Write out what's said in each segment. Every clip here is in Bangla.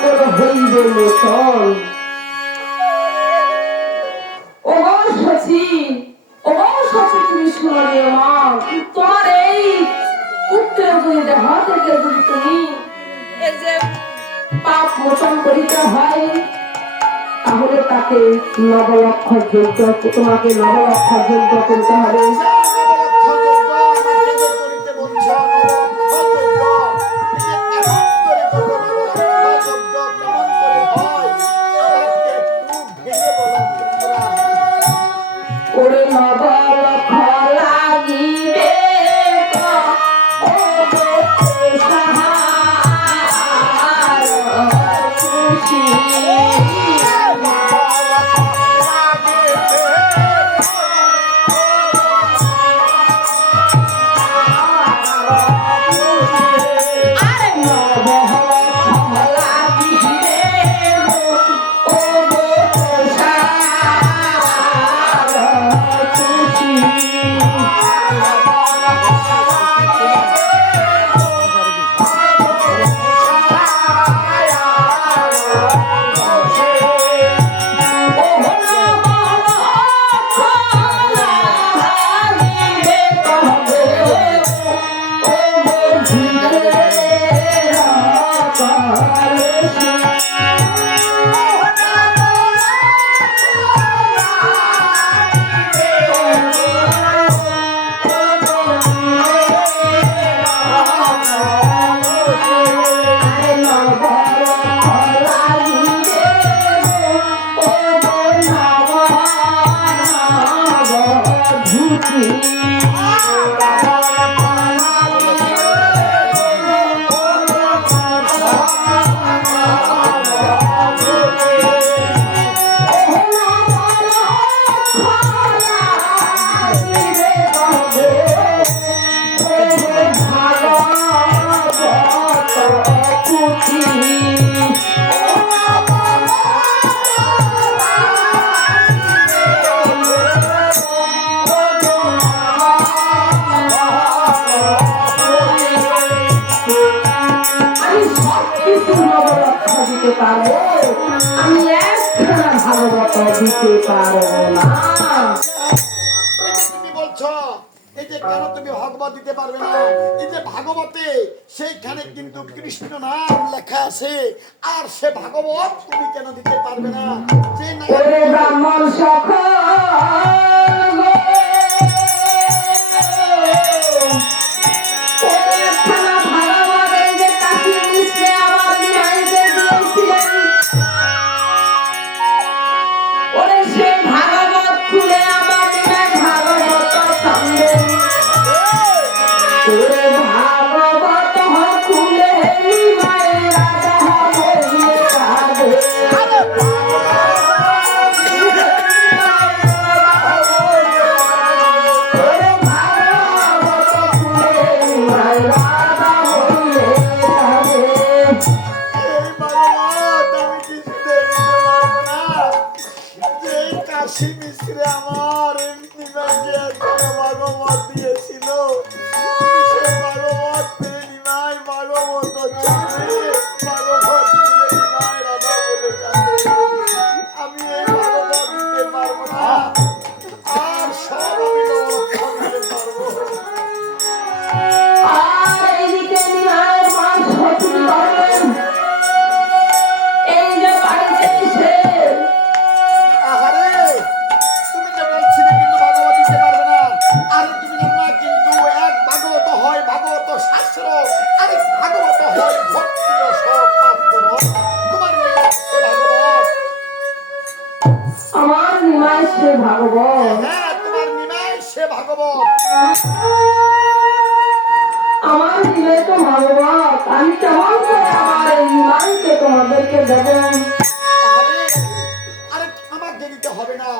সকল হইবে মোচন। ও শশী, ও শশী, তুমি শুনিও মা, তোমার এই পুত্রের যদি দেহ থেকে যদি তুমি এই যে পাপ মোচন করিতে হয়, তাহলে তাকে নবলক্ষ যজ্ঞ, তোমাকে নবলক্ষ যজ্ঞ করতে হবে। ওরে নবলক্ষ লাগিবে আমি একখানা ভাগবত দিতে পারবো না। তুমি বলছো এই যে কেন তুমি ভাগবত দিতে পারবে না? এই যে ভাগবতে সেইখানে কিন্তু কৃষ্ণ নাম লেখা আছে, আর সে ভাগবত তুমি কেন দিতে পারবে না? যে ব্রাহ্মণ সকল আমার দিলে তো ভাগবত, আমি কেমন করে আমার এই ইমানকে তোমাদেরকে দেব? আরে আমার দেরিতে হবে না,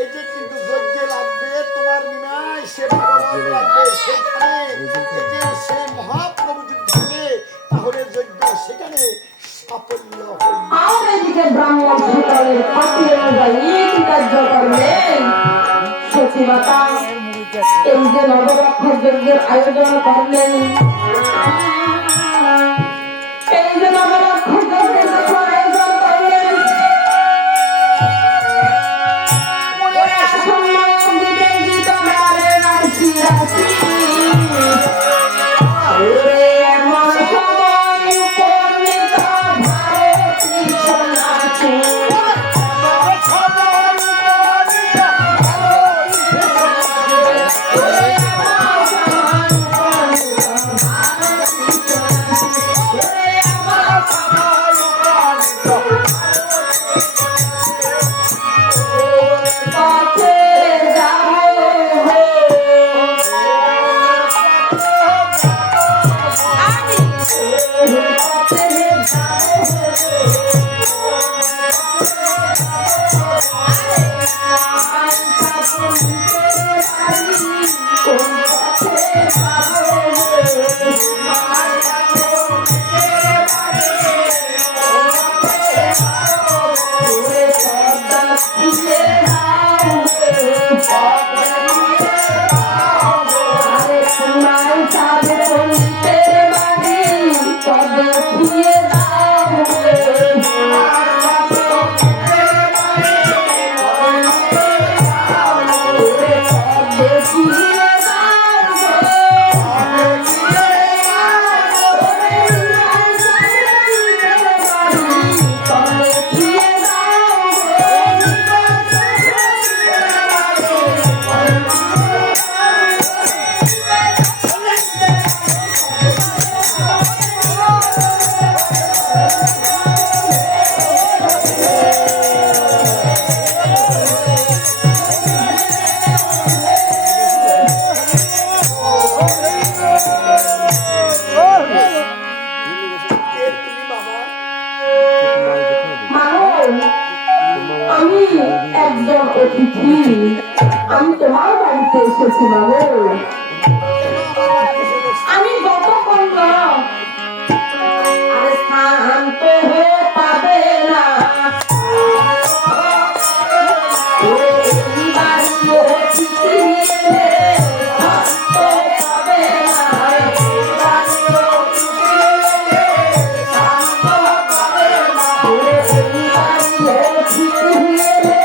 এই যে কিন্তু যজ্ঞে লাগবে তোমার নিমাই, সে ভাগবত লাগবে সেখানে, এই যে সে মহাপ্রভু যুদ্ধে, তাহলে যজ্ঞ সেখানে সাফল্য হবে। আর এদিকে ব্রাহ্মণ সকলের ফাঁকিয়ে এই কার্য করলেন। সচিমাতা এই যে নবলক্ষ যজ্ঞের আয়োজন করলেন, এই যে নবলক্ষ যজ্ঞের আমি একজন অতিথি, আমি তোমার বাড়িতে এসেছি বাবু। আমি গতক্ষণ আরে স্থান তো পাবে না, এই বাড়ি অতিথি এলে স্থান তো পাবে না, এই বাড়ি অতিথি এলে স্থান তো পাবে না, এই বাড়ি অতিথি এলে স্থান তো পাবে না, এই বাড়ি অতিথি এলে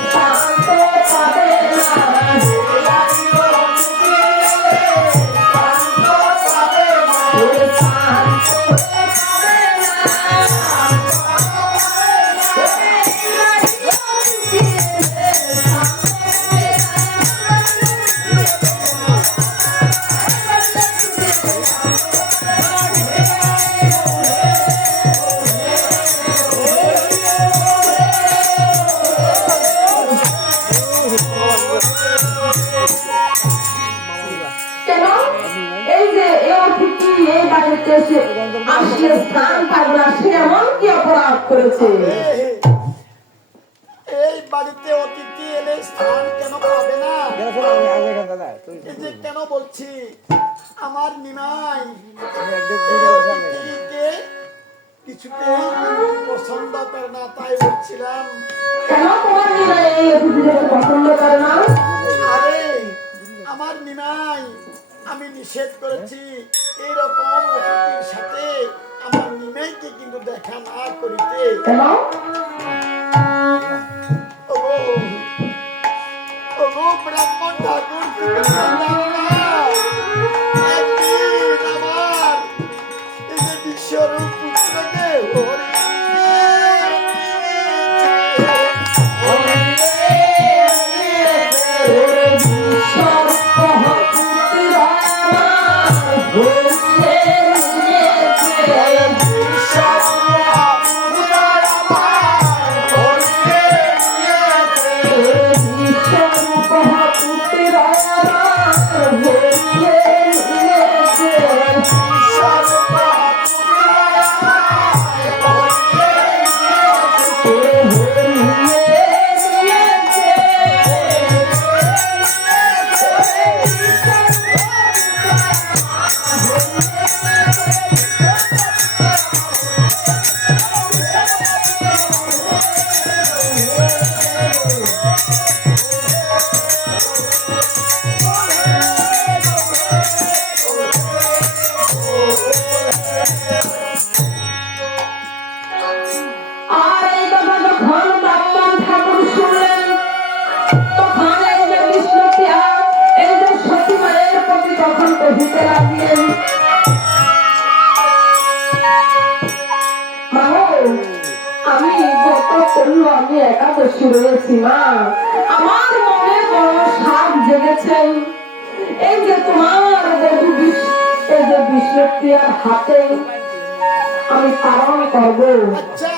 স্থান তো পাবে না, স্থান তো পাবে কেন? এই যে এই অতিথি এই বাড়িতে এসে আসলে স্থান পাবে না, সে এমন কি অপরাধ করেছে? এই বাড়িতে অতিথি এলে স্থান কেন পাবে না? এই যে কেন বলছি, আমার নিমাই অতিথিকে কিছুতেই পছন্দ করে না, তাই বলছিলাম। কেন তোমার নিমাই এই অতিথিদের পছন্দ করে না? আরে আমার নিমাই, আমি নিষেধ করেছি এইরকম অতিথির সাথে আমার নিমাইকে কিন্তু দেখা না করিতে। কেন? ওগো ওগো ব্রাহ্মণ ঠাকুর, তুমি জানো না, একদিন আমার এই যে বিশ্বরূপ পুত্রকে আমি একাদশী রয়েছি মা, আমার মনে বড় সাপ জেগেছে। এই যে তোমার এই যে বিষ্ণুপ্রিয়ার হাতে আমি পালন করবো। আচ্ছা